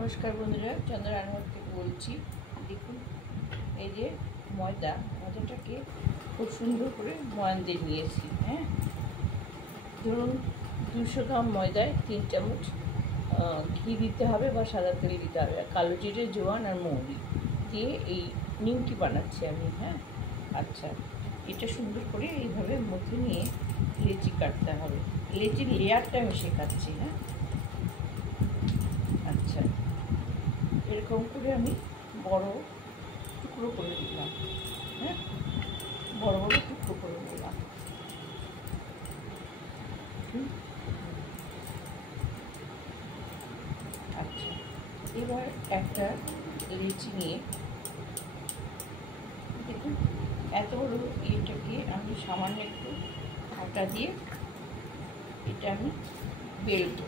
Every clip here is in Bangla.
নমস্কার বন্ধুরা, চন্দ্র রান্নাঘর থেকে বলছি। দেখুন, এই যে ময়দাটাকে খুব সুন্দর করে ময়ান দিয়ে নিয়েছি। হ্যাঁ, ধরুন 200 গ্রাম ময়দায় 3 চামচ ঘি দিতে হবে বা সাদা তেল দিতে হবে, আর কালো জিরে, জোয়ান আর মৌরি দিয়ে এই নিমকি বানাচ্ছি আমি। হ্যাঁ, আচ্ছা, এটা সুন্দর করে এইভাবে মধ্যে নিয়ে লেচি কাটতে হবে। লেচির লেয়ারটা আমি শেখাচ্ছি। হ্যাঁ, আচ্ছা, এরকম করে আমি বড় টুকরো করে দিলাম। হ্যাঁ, বড় বড় টুকরো করে দিলাম। আচ্ছা, এবার একটা লেচি নিয়ে দেখুন, এত বড় এটাকে আমি সামান্য একটু আটা দিয়ে এটা আমি বেলবো।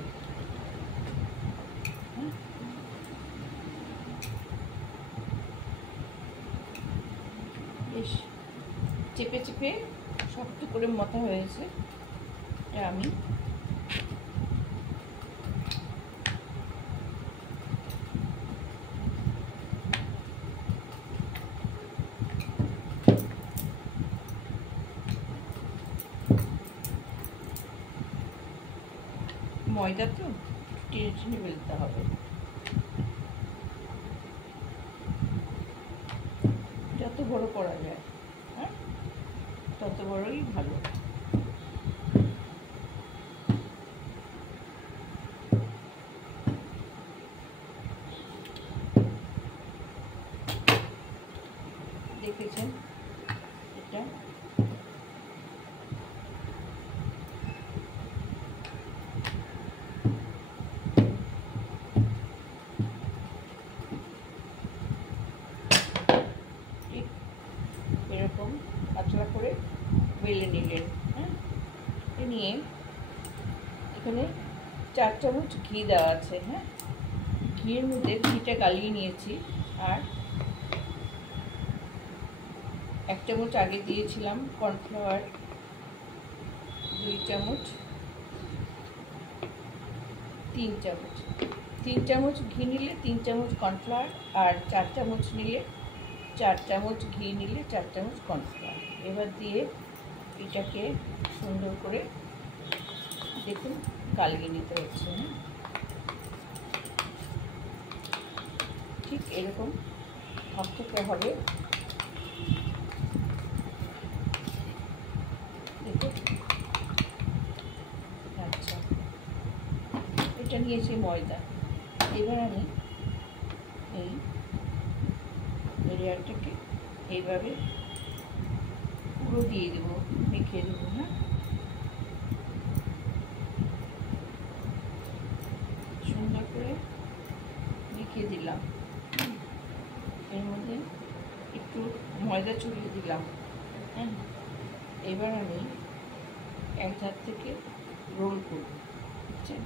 বেশ চেপে চেপে শক্ত করে মথা হয়েছে। এটা আমি ময়দা তো টেনে টেনে বেলতে হবে। যত বড় করা যায়, হ্যাঁ, তত বড়ই ভালো। দেখেছেন এটা ঠিক এরকম পাতলা করে বেলে নিলেন। হ্যাঁ, নিয়ে এখানে 4 চামচ ঘি দেওয়া আছে। হ্যাঁ, ঘিয়ের মধ্যে ঘিটা গালিয়ে নিয়েছি, আর 1 চামচ আগে দিয়েছিলাম কর্নফ্লাওয়ার, 2 চামচ, 3 চামচ। 3 চামচ ঘি নিলে 3 চামচ কর্নফ্লাওয়ার, আর 4 চামচ নিলে 4 চামচ ঘি নিলে 4 চামচ কর্নফ্লাওয়ার। এবার দিয়ে এটাকে সুন্দর করে দেখুন গালিয়ে নিতে হচ্ছে। ঠিক এরকম থকথকে হবে। আচ্ছা, এটা নিয়েছি ময়দা। এবার আমি এই লেয়ারটাকে এইভাবে পুরো দিয়ে দেবো, মেখে দেবো। হ্যাঁ, সুন্দর করে মেখে দিলাম। এর মধ্যে একটু ময়দা ছড়িয়ে দিলাম। হ্যাঁ, এবার আমি এক ধার থেকে রোল করব। বুঝছেন?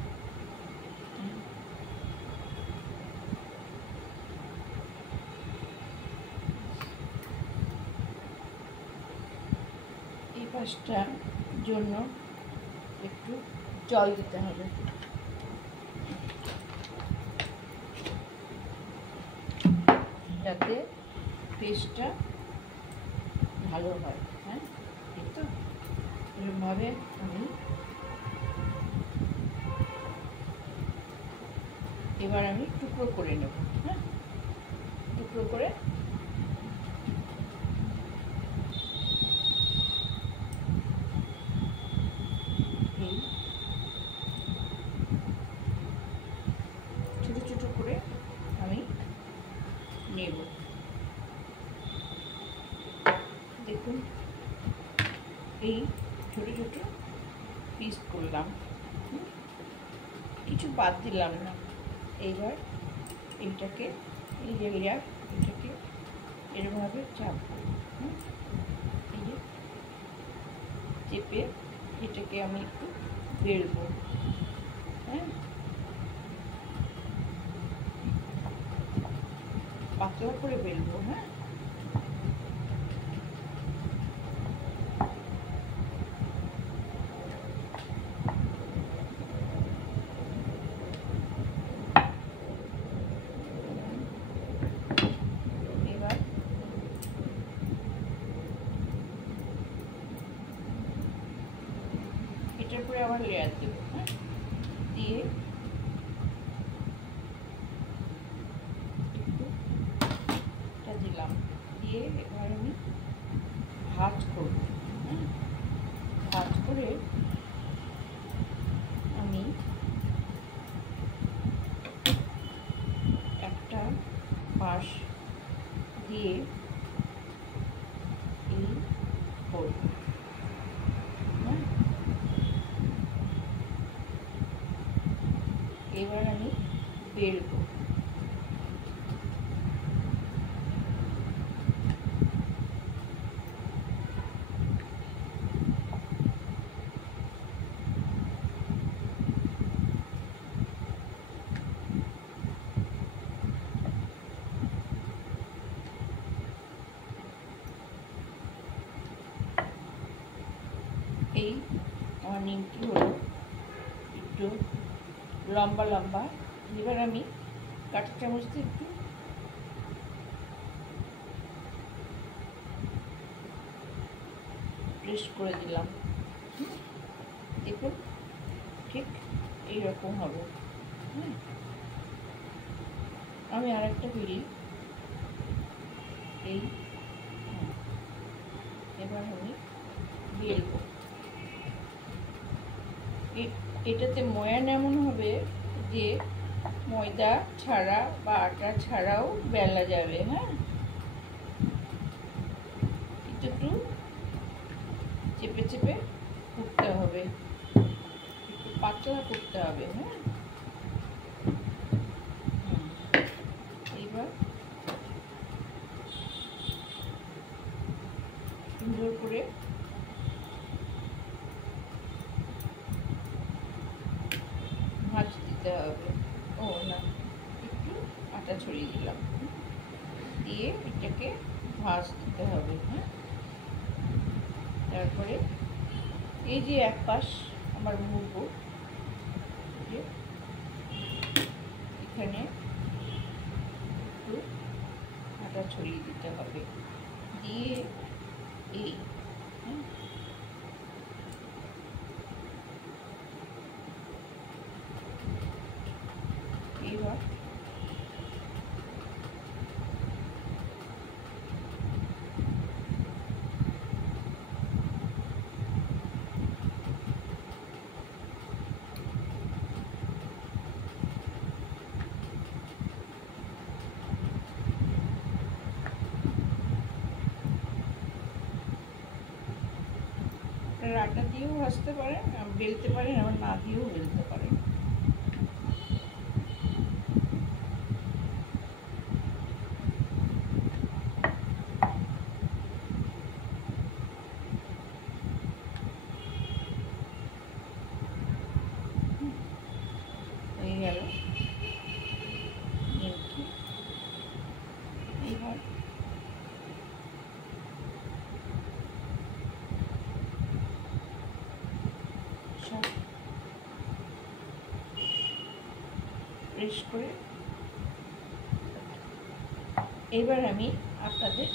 এই পাশটার জন্য একটু জল দিতে হবে, যাতে পেস্টটা ভালো হয়। হ্যাঁ, ঠিক তো? এরকমভাবে আমি এবার টুকরো করে নেব। হ্যাঁ, টুকরো করে এই ছোটো ছোটো করে আমি নেব। দেখুন, এই ছোটো ছোটো পিস করলাম, কিছু বাদ দিলাম না। এইবার এইটাকে, এই যে লেয়ার, এটাকে এরকমভাবে চাপবো। এই যে চেপে এটাকে আমি একটু বেলবো। হ্যাঁ, পাতলা করে বেলবো। হ্যাঁ, আবার লেয়ার দেবো। হ্যাঁ, দিয়ে এটা দিলাম, দিয়ে এবার আমি ভাঁজ করবো। হ্যাঁ, ভাঁজ করে আমি একটা পাশ দিয়ে এই করব। হ্যাঁ, এবার আমি বেলবো। এই আমার নিমকি হলো একটু লম্বা লম্বা। এবার আমি কাঁটা চামচ দিয়ে একটু প্রেস করে দিলাম। দেখুন ঠিক এইরকম হবে। হ্যাঁ, আমি আরেকটা বেলি এই। এবার আমি বেলবো। এটাতে ময়ান এমন হবে যে ময়দা ছাড়া বা আটা ছাড়াও বেলা যাবে। হ্যাঁ, একটু চেপে চেপে করতে হবে, একটু পাতলা করতে হবে। হ্যাঁ, এইবার সুন্দর করে ভাঁজ দিতে হবে। ও না, একটু আটা ছড়িয়ে দিলাম, দিয়ে এটাকে ভাঁজ দিতে হবে। হ্যাঁ, তারপরে এই যে এক পাশ আমার মুড়বো, এখানে একটু আটা ছড়িয়ে দিতে হবে, দিয়ে এই এইবার আটা দিয়েও ভাজতে পারেন, বেলতে পারেন, আবার না দিয়েও বেলতে পারেন। হয়ে গেল নিমকি। এবার সব প্রেস করে এবার আমি আপনাদের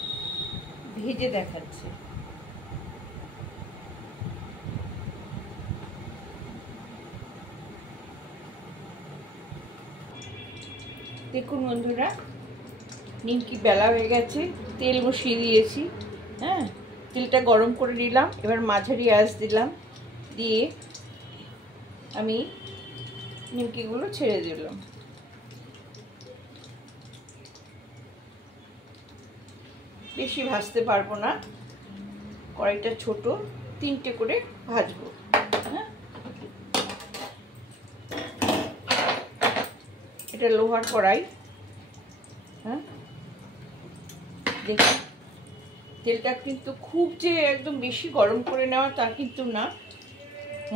ভেজে দেখাচ্ছি। দেখুন বন্ধুরা, নিমকি বেলা হয়ে গেছে, তেল বসিয়ে দিয়েছি। হ্যাঁ, তেলটা গরম করে নিলাম, এবার মাঝারি আঁচ দিলাম, দিয়ে আমি নিমকিগুলো ছেড়ে দিলাম। বেশি ভাজতে পারবো না, কড়াইটা ছোট, 3টে করে ভাজবো। হ্যাঁ, এটা লোহার কড়াই। হ্যাঁ, দেখুন তেলটা কিন্তু খুব যে একদম বেশি গরম করে নেওয়া তা কিন্তু না,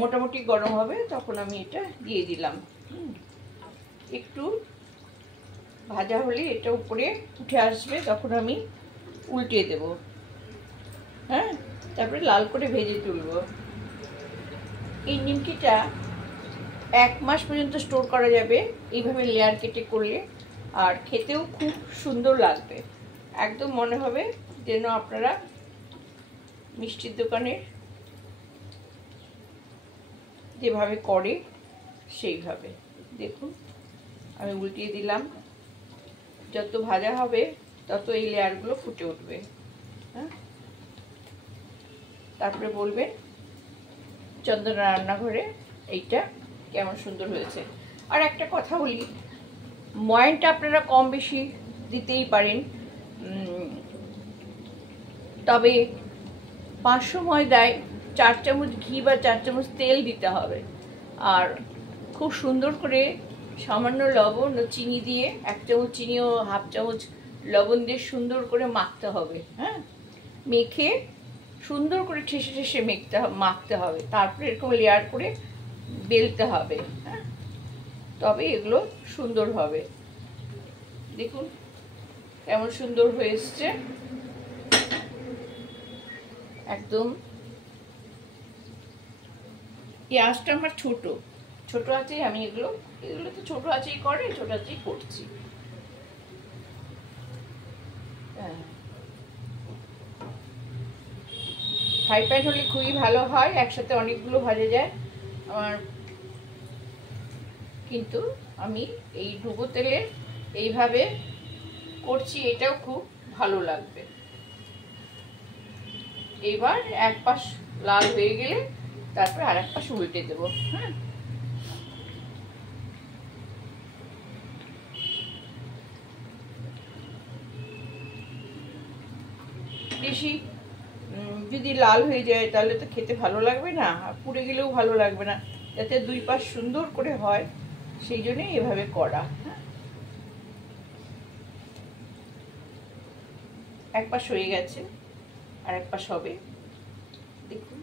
মোটামুটি গরম হবে, তখন আমি এটা দিয়ে দিলাম। একটু ভাজা হলে এটা উপরে উঠে আসবে, তখন আমি উল্টে দেব। হ্যাঁ, তারপরে লাল করে ভেজে তুলব। এই নিমকিটা 1 মাস পর্যন্ত স্টোর করা যাবে এইভাবে লেয়ার কেটে করলে, আর খেতেও খুব সুন্দর লাগবে। একদম মনে হবে যেন আপনারা মিষ্টির দোকানের যেভাবে করে সেইভাবে। দেখুন আমি উল্টিয়ে দিলাম, যত ভাজা হবে তত এই লেয়ারগুলো ফুটে উঠবে। হ্যাঁ, তারপরে বলবেন চন্দনা রান্নাঘরে এইটা কেমন সুন্দর হয়েছে। আর একটা কথা বলি, ময়ানটা আপনারা কম বেশি দিতেই পারেন, তবে 500 ময়দায় 4 চামচ ঘি বা 4 চামচ তেল দিতে হবে। আর খুব সুন্দর করে সামান্য লবণ ও চিনি দিয়ে, 1 চামচ চিনি ও 1/2 চামচ লবণ দিয়ে সুন্দর করে মাখতে হবে। হ্যাঁ, মেখে সুন্দর করে ঠেসে ঠেসে মাখতে হবে। তারপরে এরকম লেয়ার করে বেলতে হবে। হ্যাঁ, তবে এগুলো সুন্দর হবে। দেখুন কেমন সুন্দর হয়ে এসছে, একদম। এই আঁচটা আমার ছোট আঁচেই আমি এগুলো তো ছোট আঁচেই করে, ছোট আঁচেই করছি। হ্যাঁ, ফ্রাই প্যান হলে খুবই ভালো হয়, একসাথে অনেকগুলো ভাজা যায় আমার। কিন্তু আমি এই ডুবো তেলে এইভাবে করছি, এটাও খুব ভালো লাগবে। এবার এক পাশ লাল হয়ে গেলে তারপর আর এক পাশ উল্টে দেবো। হ্যাঁ, বেশি যদি লাল হয়ে যায় তাহলে তো খেতে ভালো লাগবে না, আর পুড়ে গেলেও ভালো লাগবে না। যাতে 2 পাশ সুন্দর করে হয় সেই জন্যই এভাবে করা। হ্যাঁ, এক পাশ হয়ে গেছে, আর এক পাশ হবে। দেখুন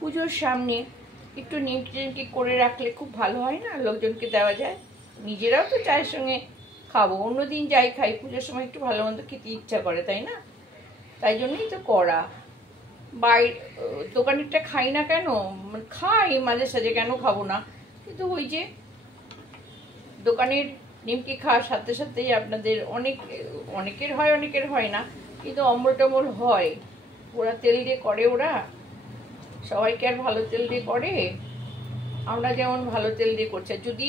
পুজোর সামনে একটু নিমকি করে রাখলে খুব ভালো হয় না, লোকজনকে দেওয়া যায়, নিজেরাও তো চায়ের সঙ্গে খাবো। অন্যদিন যাই খাই, পুজোর সময় একটু ভালো মন্দ খেতে ইচ্ছা করে, তাই না? তাই জন্যই তো করা। দোকানেরটা খাই না কেন, খাই মাঝে সাঝে, কেন খাবো না, কিন্তু ওই যে দোকানের নিমকি খাওয়ার সাথে সাথেই আপনাদের অনেকের হয় অনেকের হয় না, কিন্তু অম্বল টম্বল হয়। ওরা তেল দিয়ে করে, ওরা সবাইকে আর ভালো তেল দিয়ে করে? আমরা যেমন ভালো তেল দিয়ে করছি। যদি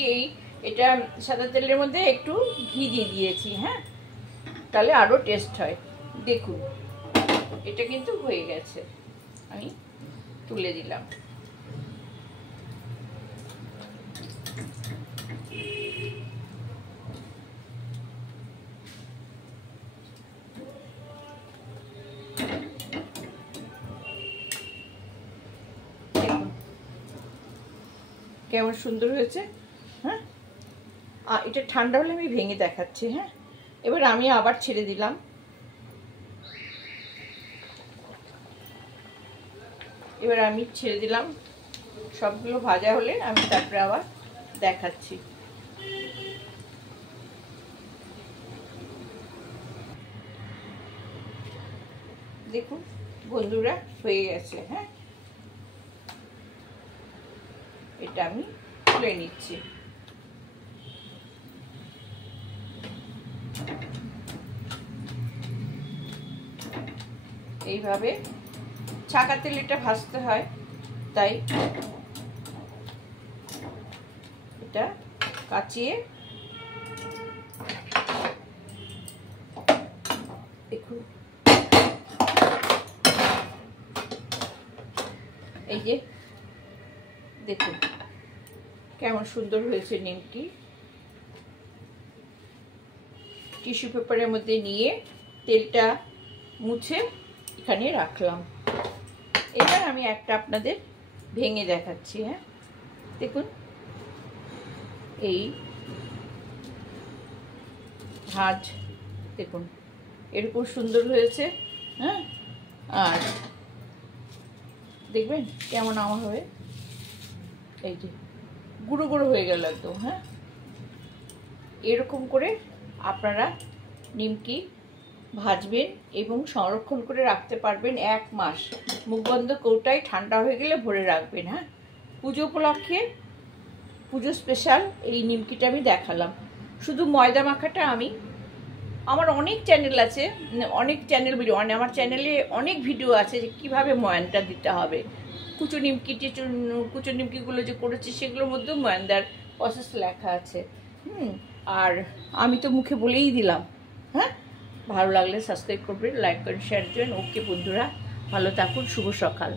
এটা সাদা তেলের মধ্যে একটু ঘি দিয়ে দিয়েছি, হ্যাঁ, তাহলে আরো টেস্ট হয়। দেখুন এটা কিন্তু হয়ে গেছে, আমি তুলে দিলাম। কেমন সুন্দর হয়েছে। হ্যাঁ, এটা ঠান্ডা হলে আমি ভেঙে দেখাচ্ছি। হ্যাঁ, এবার আমি আবার ছেড়ে দিলাম। সবগুলো ভাজা হলে আমি তারপরে আবার দেখাচ্ছি। দেখুন বন্ধুরা, হয়ে গেছে। হ্যাঁ, এটা আমি তুলে নিচ্ছি। এইভাবে ছাকা তেল এটা ভাজতে হয়, তাই এটা কাচিয়ে দেখুন, এই যে দেখুন কেমন সুন্দর হয়েছে নিমকি। টিস্যু পেপারের মধ্যে নিয়ে তেলটা মুছে এখানে রাখলাম। এবার আমি একটা আপনাদের ভেঙে দেখাচ্ছি। হ্যাঁ, দেখুন এই ভাঁজ দেখুন এরকম সুন্দর হয়েছে। হ্যাঁ, আর দেখবেন কেমন আমার হবে, এই যে গুঁড়ো গুঁড়ো হয়ে গেল একদম। হ্যাঁ, এরকম করে আপনারা নিমকি ভাজবেন এবং সংরক্ষণ করে রাখতে পারবেন 1 মাস। মুখ বন্ধ কৌটায় ঠান্ডা হয়ে গেলে ভরে রাখবেন। হ্যাঁ, পুজো উপলক্ষে পুজো স্পেশাল এই নিমকিটা আমি দেখালাম। শুধু ময়দা মাখাটা আমি, আমার অনেক চ্যানেল আছে, অনেক চ্যানেল ভিডিও, আমার চ্যানেলে অনেক ভিডিও আছে যে কীভাবে ময়ানটা দিতে হবে। কুচো নিমকিগুলো যে করেছি সেগুলোর মধ্যেও ময়ানদার প্রসেস লেখা আছে। আর আমি তো মুখে বলেই দিলাম। হ্যাঁ, ভালো লাগলে সাবস্ক্রাইব করবেন, লাইক করে শেয়ার করবেন। ওকে বন্ধুরা, ভালো থাকুন, শুভ সকাল।